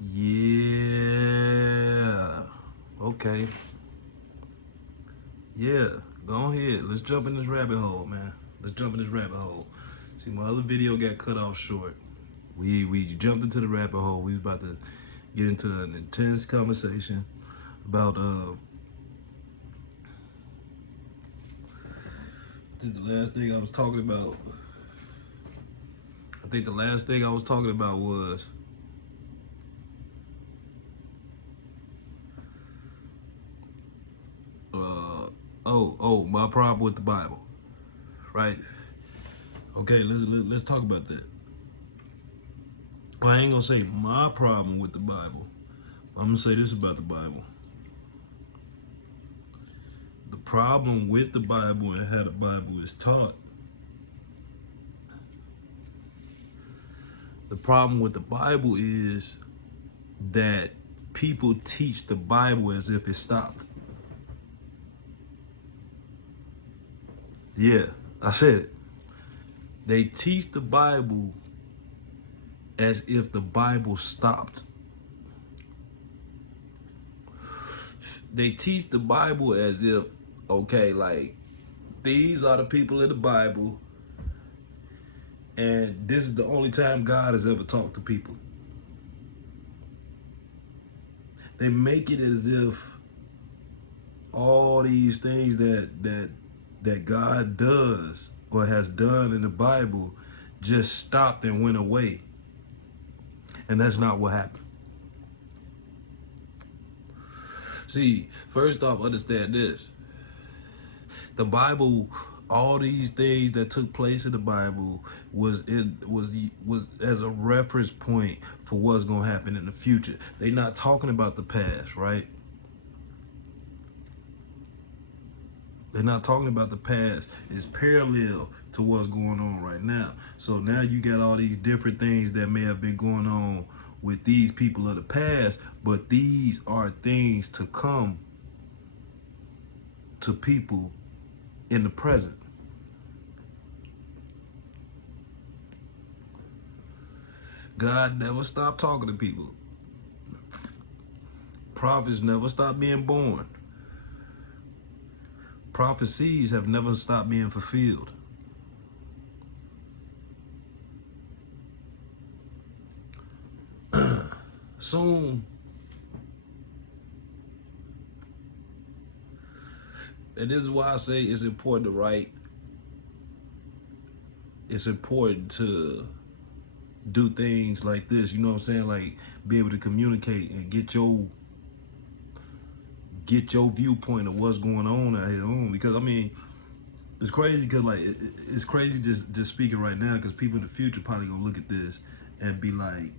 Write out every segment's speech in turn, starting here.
Yeah. Okay. Yeah. Go ahead. Let's jump in this rabbit hole, man. Let's jump in this rabbit hole. See, my other video got cut off short. We jumped into the rabbit hole. We was about to get into an intense conversation about I think the last thing I was talking about was my problem with the Bible, right? Okay, let's talk about that. Well, I ain't gonna say my problem with the Bible. I'm gonna say this about the Bible. The problem with the Bible and how the Bible is taught. The problem with the Bible is that people teach the Bible as if it stopped. Yeah, I said it. They teach the Bible as if the Bible stopped. They teach the Bible as if, okay, like, these are the people in the Bible, and this is the only time God has ever talked to people. They make it as if all these things that God does or has done in the Bible just stopped and went away. And that's not what happened. See, first off, understand this. The Bible, all these things that took place in the Bible was as a reference point for what's gonna happen in the future. They're not talking about the past, right? They're not talking about the past. It's parallel to what's going on right now. So now you got all these different things that may have been going on with these people of the past, but these are things to come to people in the present. God never stopped talking to people. Prophets never stopped being born. Prophecies have never stopped being fulfilled. Soon, and this is why I say it's important to write. It's important to do things like this, you know what I'm saying? Like, be able to communicate and get your viewpoint of what's going on out here on. Because I mean, it's crazy because like it's crazy just speaking right now, because people in the future probably gonna look at this and be like,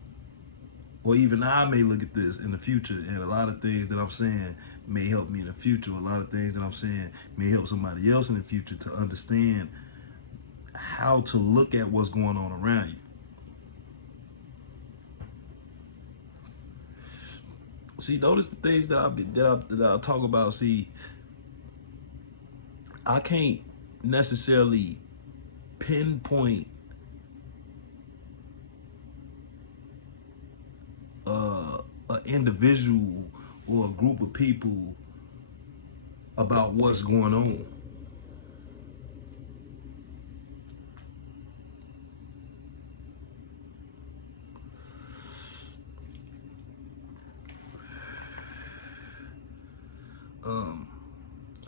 or even I may look at this in the future, and a lot of things that I'm saying may help me in the future. A lot of things that I'm saying may help somebody else in the future to understand how to look at what's going on around you. See, notice the things that I talk about. See, I can't necessarily pinpoint an individual or a group of people about what's going on.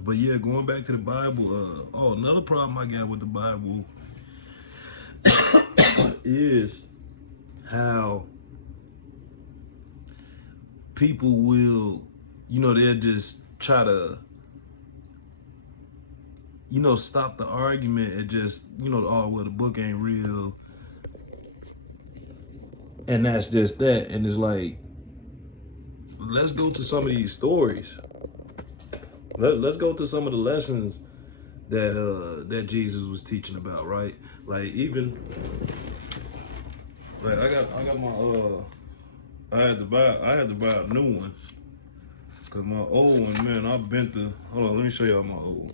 But yeah, going back to the Bible, another problem I got with the Bible is how people will, they'll just try to, stop the argument and just, well, the book ain't real. And that's just that. And it's like, let's go to some of these stories. Let's go to some of the lessons that Jesus was teaching about, right? Like, even like I got my I had to buy a new one, cause my old one, man, I've been to. Hold on, let me show y'all my old one.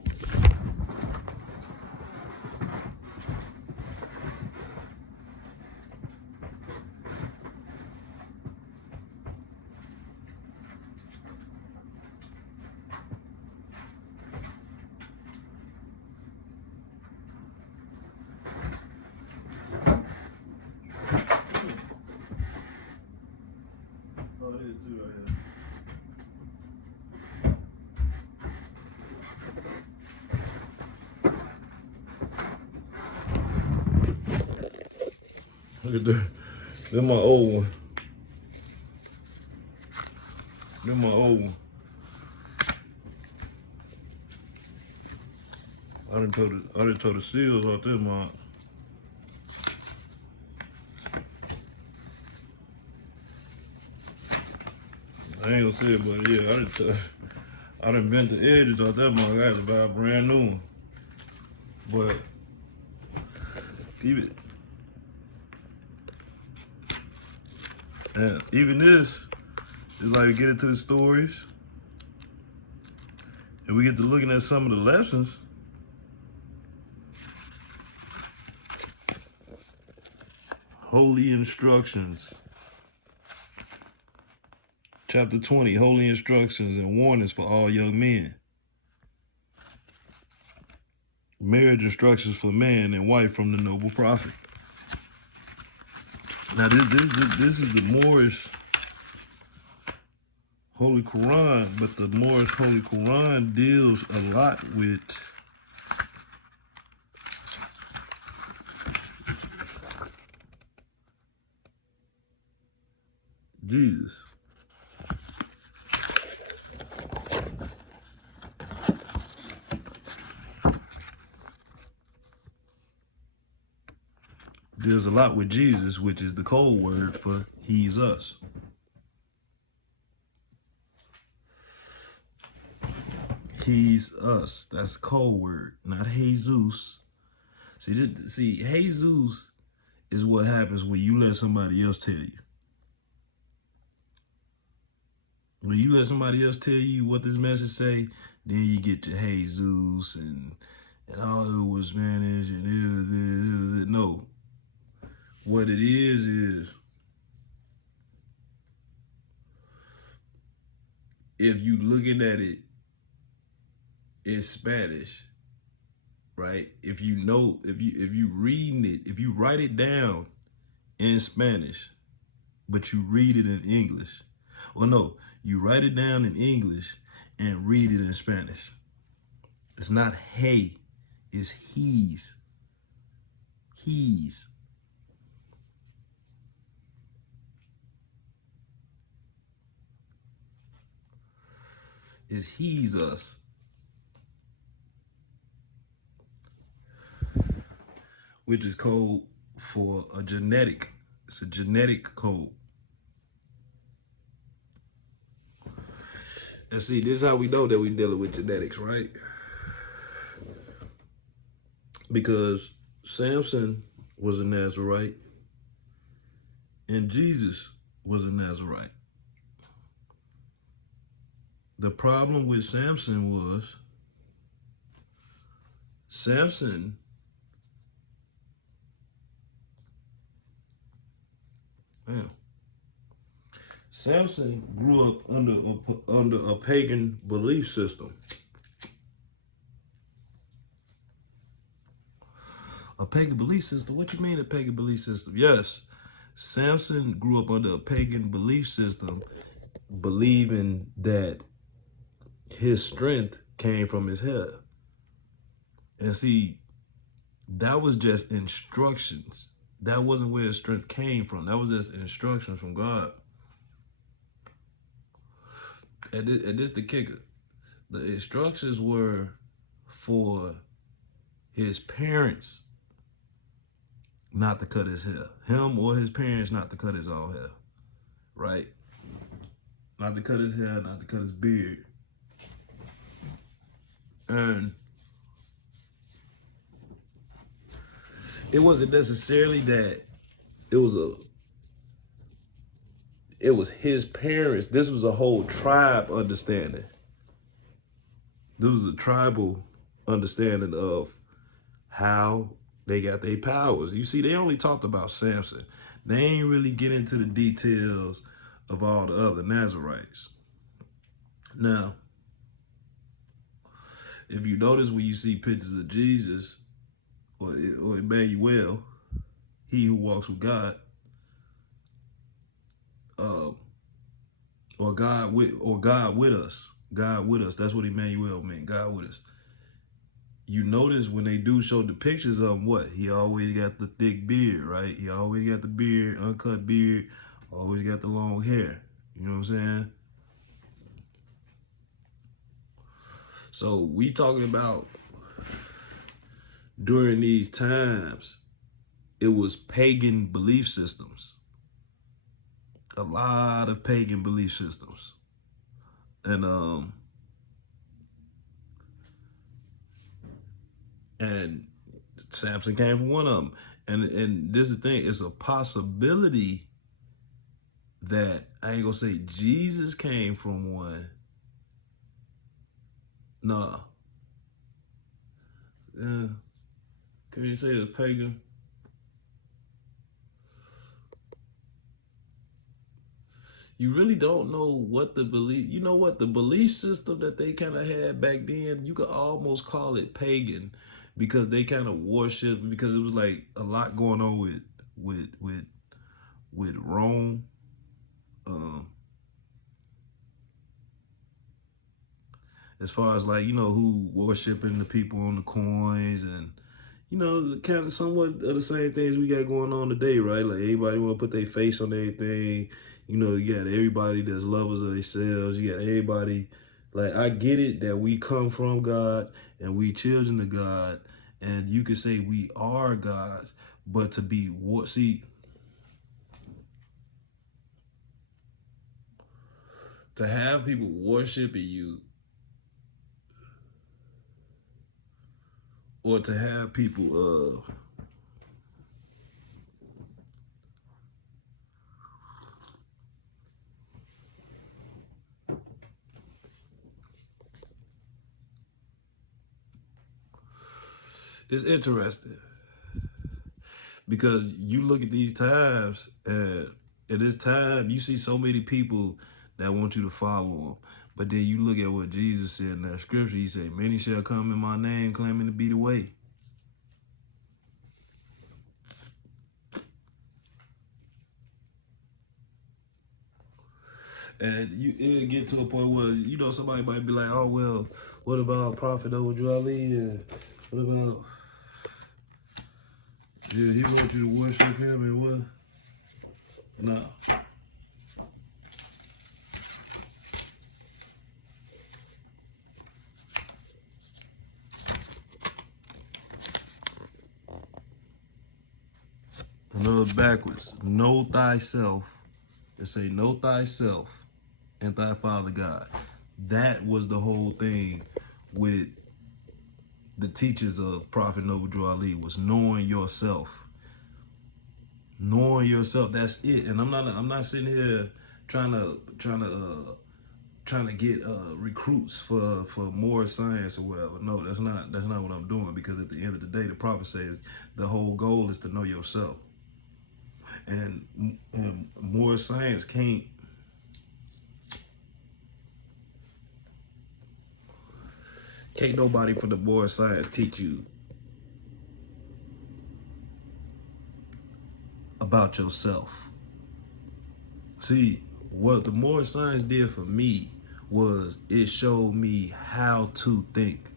this too right here. Look at that. This my old one. This my old one. I done tore the seals out there, man. I ain't gonna say it, but yeah, I done bent the edges out that mug. I had to buy a brand new one. But even this is like we get into the stories and we get to looking at some of the lessons. Holy instructions. Chapter 20, holy instructions and warnings for all young men. Marriage instructions for man and wife from the noble prophet. Now this is the Moorish Holy Quran, but the Moorish Holy Quran deals a lot with Jesus. Deals a lot with Jesus, which is the code word for he's us. He's us. That's code word, not Jesus. See, Jesus is what happens when you let somebody else tell you. When you let somebody else tell you what this message say, then you get your Jesus and all it was Spanish and it. No. What it is if you looking at it in Spanish, right? If you reading it, if you write it down in Spanish, but you read it in English, or no, you write it down in English and read it in Spanish. It's not hey, it's he's. He's. Is he's us. Which is code for a genetic. It's a genetic code. And see, this is how we know that we're dealing with genetics, right? Because Samson was a Nazarite and Jesus was a Nazarite. The problem with Samson was Samson grew up under a pagan belief system. A pagan belief system? What you mean a pagan belief system? Yes, Samson grew up under a pagan belief system, believing that his strength came from his hair. And see, that was just instructions. That wasn't where his strength came from. That was just instructions from God. And this the kicker. The instructions were for his parents not to cut his hair. Him or his parents not to cut his own hair. Right? Not to cut his hair, not to cut his beard. And it wasn't necessarily that it was his parents. This was a whole tribe understanding. This was a tribal understanding of how they got their powers. You see, they only talked about Samson. They ain't really get into the details of all the other Nazarites. Now, if you notice when you see pictures of Jesus or Emmanuel, he who walks with God, or God with us. God with us. That's what Emmanuel meant. God with us. You notice when they do show the pictures of him, what? He always got the thick beard, right? He always got the beard, uncut beard, always got the long hair. You know what I'm saying? So we talking about during these times, it was pagan belief systems. A lot of pagan belief systems. And Samson came from one of them. And this is the thing, it's a possibility that I ain't gonna say Jesus came from one. Nah. Yeah. Can you say it's pagan? You really don't know what the belief, you know what, the belief system that they kind of had back then, you could almost call it pagan because they kind of worship, because it was like a lot going on with Rome. Um, as far as like, you know, who worshiping the people on the coins and, you know, kind of somewhat of the same things we got going on today, right? Like everybody want to put their face on everything. You know, you got everybody that's lovers of themselves. You got everybody, like, I get it that we come from God and we children of God. And you could say we are gods, but to be what? See, to have people worshiping you, or to have people it's interesting because you look at these times, and at this time you see so many people that want you to follow them, but then you look at what Jesus said in that scripture. He said, many shall come in my name claiming to be the way. And it'll get to a point where, you know, somebody might be like, oh, well, what about Prophet Ojuali? And what about, yeah, he want you to worship him and what? No. Another backwards. Know thyself. It say, know thyself and thy Father God. That was the whole thing with the teachers of Prophet Noble Ali, was knowing yourself. Knowing yourself, that's it. And I'm not sitting here trying to get recruits for more science or whatever. No, that's not what I'm doing, because at the end of the day, the prophet says the whole goal is to know yourself. And more science can't nobody from the more science teach you about yourself. See, what the more science did for me was it showed me how to think.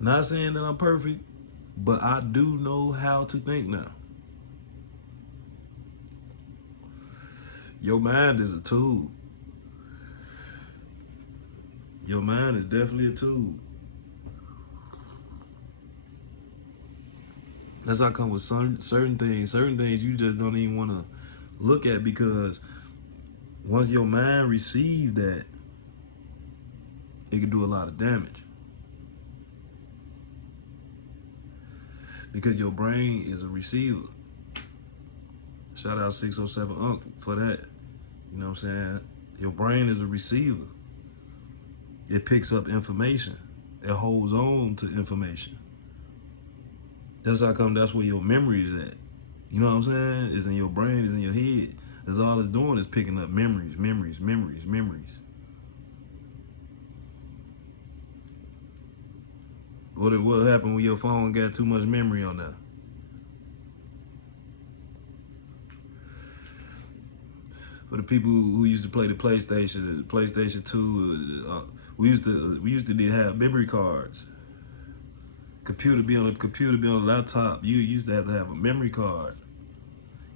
Not saying that I'm perfect, but I do know how to think now. Your mind is a tool. Your mind is definitely a tool. That's how come with certain things you just don't even want to look at, because once your mind receives that, it can do a lot of damage. Because your brain is a receiver. Shout out 607 Unc for that. You know what I'm saying? Your brain is a receiver. It picks up information. It holds on to information. That's how come that's where your memory is at. You know what I'm saying? It's in your brain, it's in your head. That's all it's doing, is picking up memories. What happened when your phone got too much memory on that? For the people who used to play the PlayStation 2, we used to have memory cards. Computer be on a laptop. You used to have a memory card.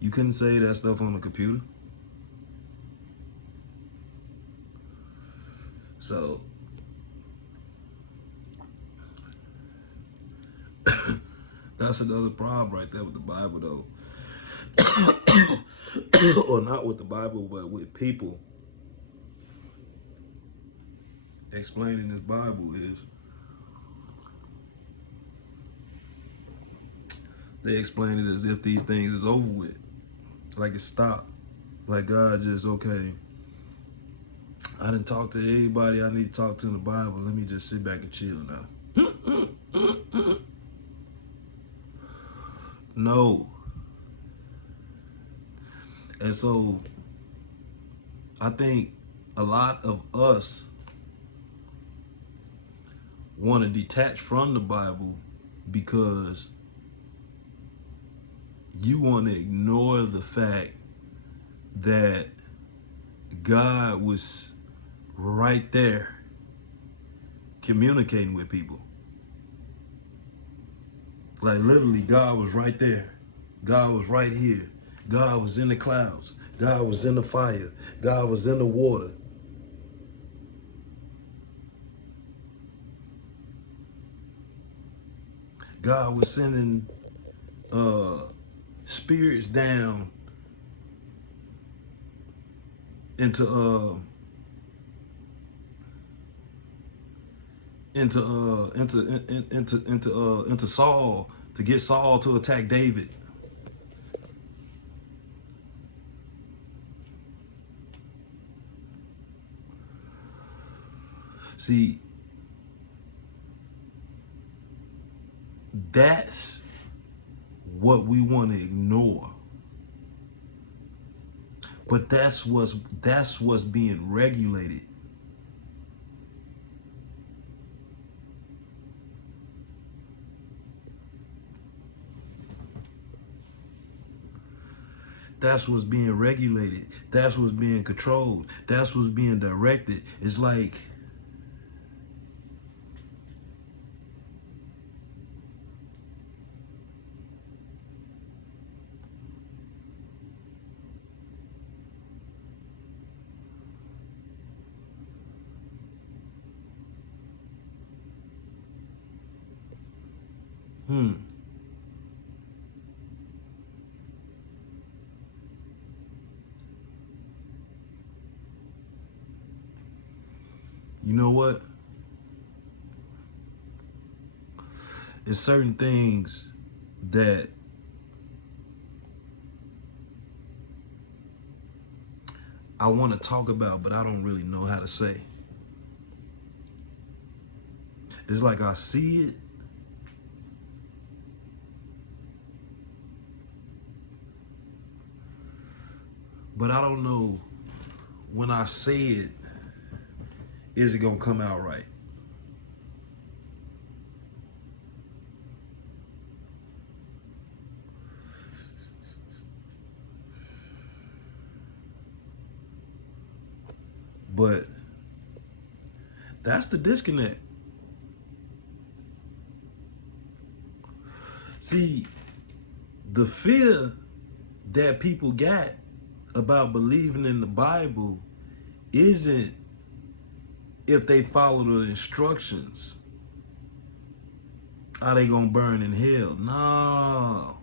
You couldn't save that stuff on the computer. So that's another problem right there with the Bible, though. Or not with the Bible, but with people explaining this Bible is they explain it as if these things is over with. Like it's stopped. Like God just, okay, I didn't talk to everybody I need to talk to in the Bible. Let me just sit back and chill now. No. And so I think a lot of us want to detach from the Bible because you want to ignore the fact that God was right there communicating with people. Like literally, God was right there. God was right here. God was in the clouds. God was in the fire. God was in the water. God was sending spirits down into Saul to get Saul to attack David. See, that's what we want to ignore. But that's what's being regulated. That's what's being regulated. That's what's being controlled. That's what's being directed. It's like you know what? It's certain things that I want to talk about, but I don't really know how to say. It's like I see it, but I don't know when I say it, is it going to come out right? But that's the disconnect. See, the fear that people got about believing in the Bible isn't if they follow the instructions, are they gonna burn in hell? No.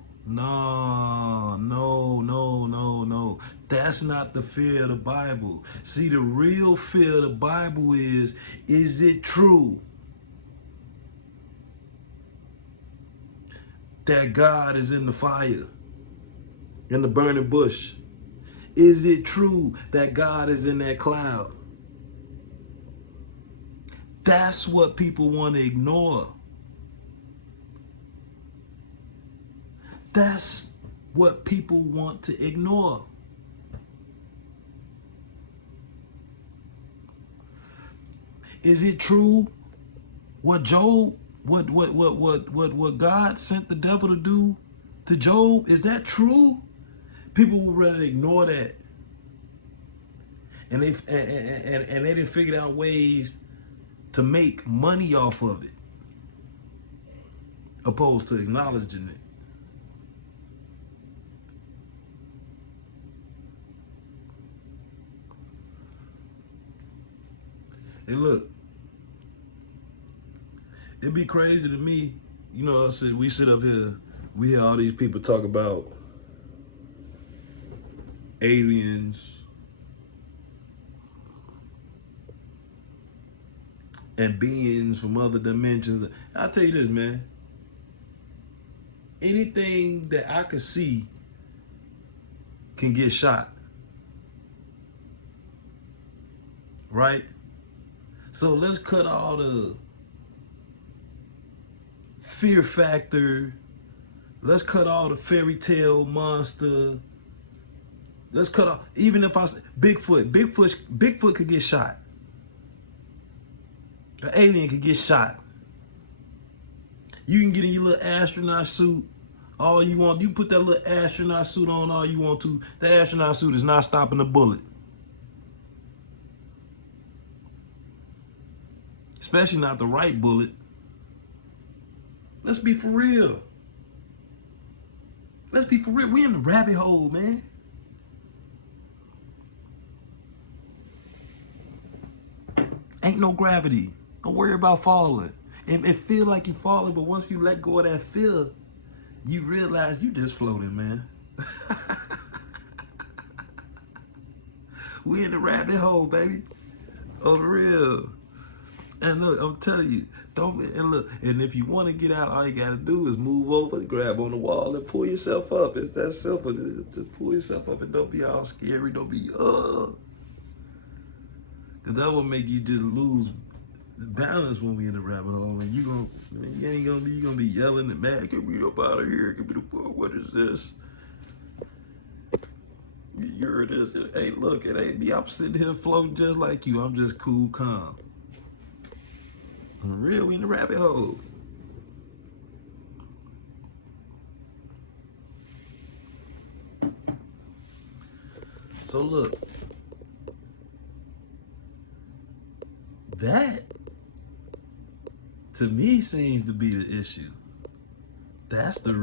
That's not the fear of the Bible. See, the real fear of the Bible is it true that God is in the fire, in the burning bush? Is it true that God is in that cloud? That's what people want to ignore. That's what people want to ignore. Is it true what God sent the devil to do to Job? Is that true? People would rather ignore that. and they didn't figure out ways to make money off of it, opposed to acknowledging it. And look, it'd be crazy to me, you know. I said we sit up here, we hear all these people talk about aliens and beings from other dimensions. I'll tell you this, man. Anything that I could see can get shot, right? So let's cut all the fear factor. Let's cut all the fairy tale monster. Let's cut off. Even if I say Bigfoot could get shot. An alien could get shot. You can get in your little astronaut suit all you want. You put that little astronaut suit on all you want to. The astronaut suit is not stopping the bullet. Especially not the right bullet. Let's be for real. Let's be for real. We in the rabbit hole, man. Ain't no gravity. Don't worry about falling. It feel like you falling, but once you let go of that feel, you realize you just floating, man. We in the rabbit hole, baby. On the real. And look, I'm telling you, and if you want to get out, all you gotta do is move over, grab on the wall, and pull yourself up. It's that simple. Just pull yourself up and don't be all scary. Don't be Cause that will make you just lose balance when we in the rabbit hole, and you gonna be yelling and mad. Get me up out of here. Get me the fuck. What is this? You're this. Hey, look, it ain't me. I'm sitting here floating just like you. I'm just cool, calm. I'm real. We in the rabbit hole. So look, that to me seems to be the issue. That's a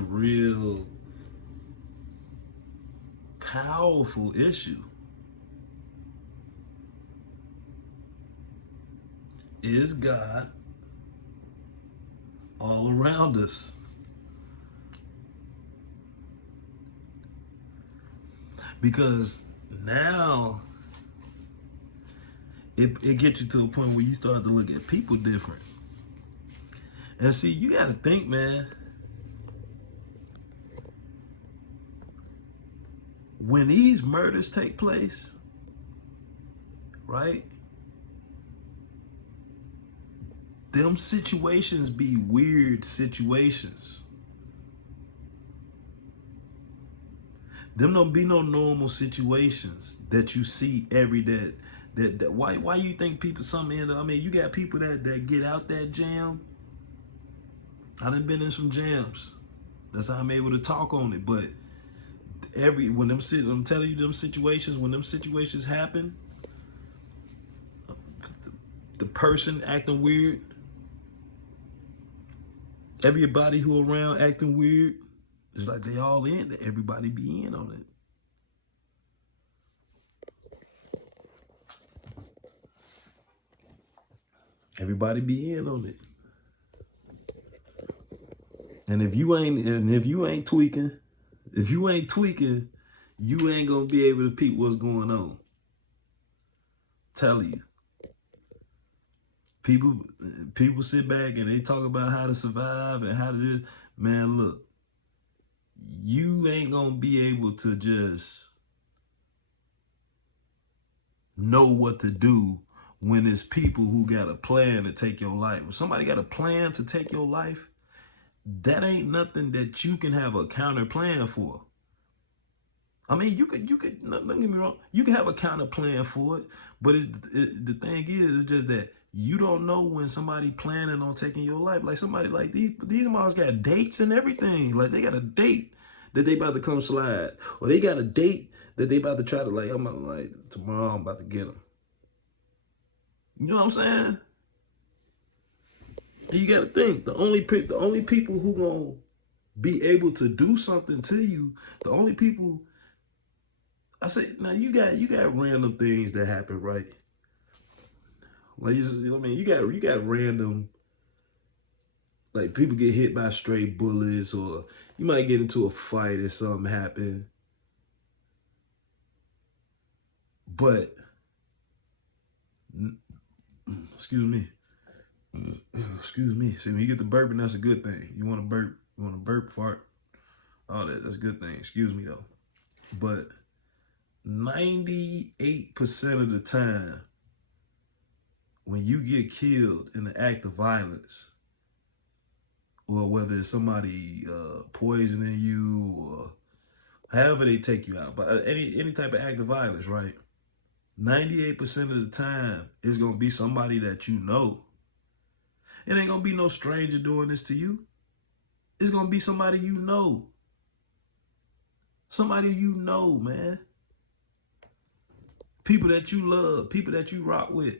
real powerful issue. Is God all around us? Because now it gets you to a point where you start to look at people different. And see, you got to think, man, when these murders take place, right? Them situations be weird situations. Them don't be no normal situations that you see every day. Why you think people you got people that get out that jam. I done been in some jams. That's how I'm able to talk on it. But I'm telling you, them situations, when them situations happen, the person acting weird, everybody who around acting weird, it's like they all in. Everybody be in on it. Everybody be in on it. And if you ain't tweaking, you ain't gonna be able to peep what's going on. Tell you. People sit back and they talk about how to survive and how to do. Man, look, you ain't gonna be able to just know what to do when it's people who got a plan to take your life. When somebody got a plan to take your life, that ain't nothing that you can have a counter plan for. I mean, you could. Don't get me wrong. You can have a counter plan for it, but the thing is, it's just that you don't know when somebody planning on taking your life. Like somebody like these moms got dates and everything. Like they got a date. that they about to come slide, or they got a date that they about to try to like tomorrow I'm about to get them. You know what I'm saying? And you got to think the only people who gonna be able to do something to you, the only people. I say now you got random things that happen, right? Like I mean, you got random, like people get hit by stray bullets, or you might get into a fight or something happen. But excuse me. Excuse me. See, when you get the burping, that's a good thing. You want to burp, fart, all that. That's a good thing. Excuse me though. But 98% of the time, when you get killed in an act of violence, or whether it's somebody poisoning you, or however they take you out, but any type of act of violence, right? 98% of the time, it's gonna be somebody that you know. It ain't gonna be no stranger doing this to you. It's gonna be somebody you know. Somebody you know, man. People that you love, people that you rock with.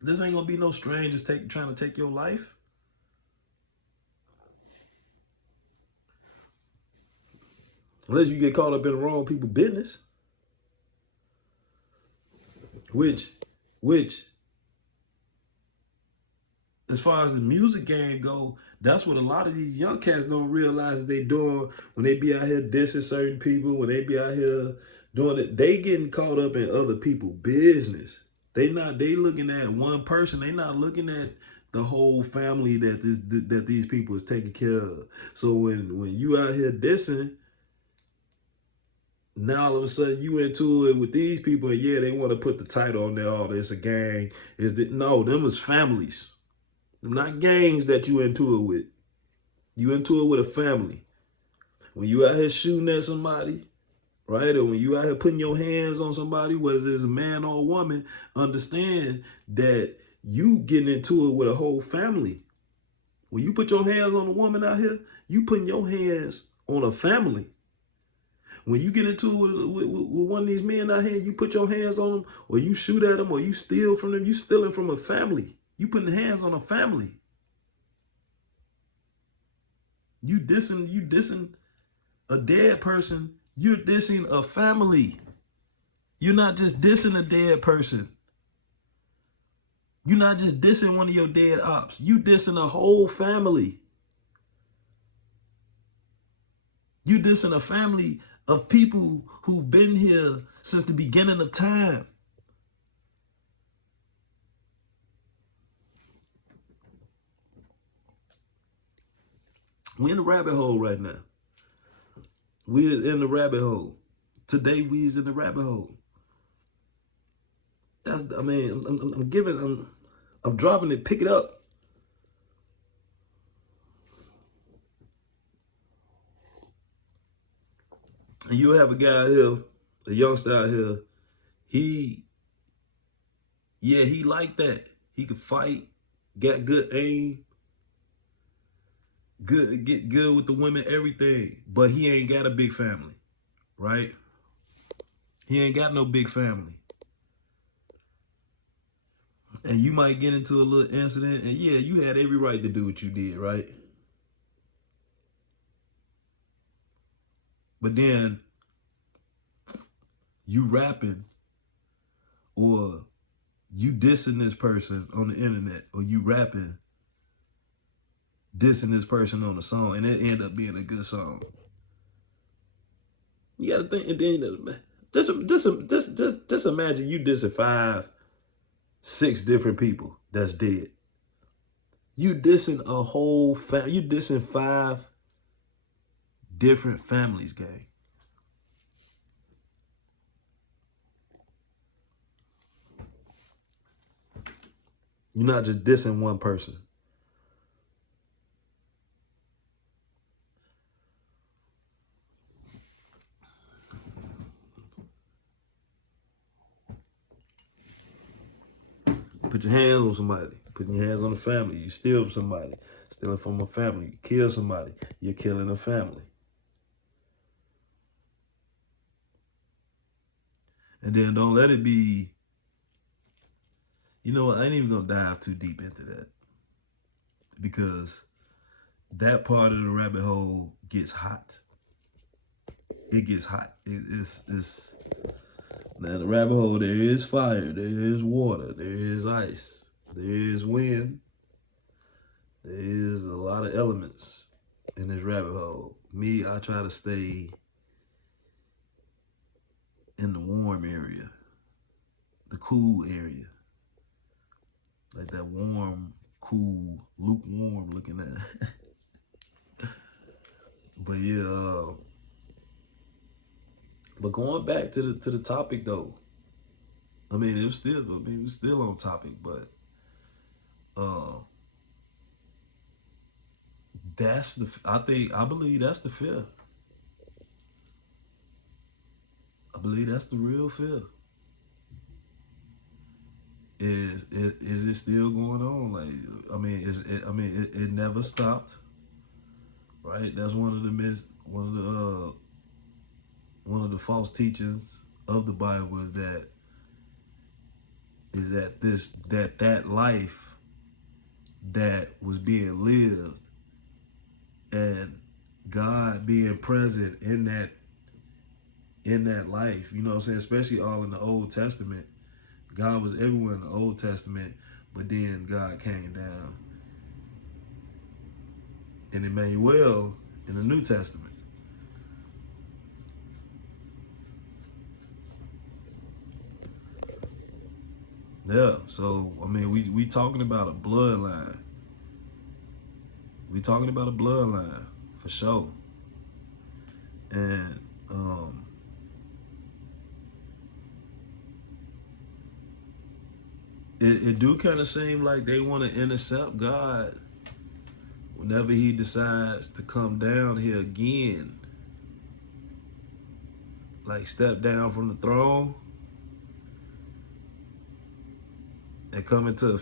This ain't gonna be no strangers trying to take your life. Unless you get caught up in the wrong people's business. Which, as far as the music game go, that's what a lot of these young cats don't realize they doing when they be out here dissing certain people, when they be out here doing it. They getting caught up in other people's business. They looking at one person. They not looking at the whole family that these people is taking care of. So when you out here dissing, now all of a sudden you into it with these people, and yeah, they want to put the title on there. Oh, it's a gang. No, them is families. Them not gangs that you into it with. You into it with a family. When you out here shooting at somebody, right? Or when you out here putting your hands on somebody, whether it's a man or a woman, understand that you getting into it with a whole family. When you put your hands on a woman out here, you putting your hands on a family. When you get into it with one of these men out here, you put your hands on them, or you shoot at them, or you steal from them, you stealing from a family. You putting hands on a family. You dissing a dead person. You're dissing a family. You're not just dissing a dead person. You're not just dissing one of your dead ops. You dissing a whole family. You dissing a family of people who've been here since the beginning of time. We're in the rabbit hole right now. We're in the rabbit hole. Today we's in the rabbit hole. I'm dropping it, pick it up. And you have a guy out here, a youngster out here, he like that. He could fight, got good aim, get good with the women, everything. But he ain't got a big family, right? He ain't got no big family. And you might get into a little incident, and yeah, you had every right to do what you did, right? But then you rapping, or you dissing this person on the internet, or you rapping, dissing this person on a song, and it end up being a good song. You gotta think, and then just imagine you dissing 5, 6 different people that's dead. You dissing a whole family. You dissing 5 different families, gang. You're not just dissing one person. Put your hands on somebody. Putting your hands on the family. You steal from somebody. Stealing from a family. You kill somebody. You're killing a family. And then don't let it be, you know what, I ain't even going to dive too deep into that. Because that part of the rabbit hole gets hot. It gets hot. It's now the rabbit hole, there is fire, there is water, there is ice, there is wind, there is a lot of elements in this rabbit hole. Me, I try to stay in the warm area, the cool area. Like that warm, cool, lukewarm looking at. But yeah, but going back to the topic though, I mean, it was still on topic, but I believe that's the fear. I believe that's the real fear. Is it still going on? Like, I mean, it never stopped, right? That's one of the false teachings of the Bible is that life that was being lived and God being present in that life, you know what I'm saying? Especially all in the Old Testament. God was everywhere in the Old Testament, but then God came down in Emmanuel in the New Testament. Yeah, so I mean, we talking about a bloodline. We talking about a bloodline for sure, and it do kind of seem like they want to intercept God whenever He decides to come down here again, like step down from the throne and come into a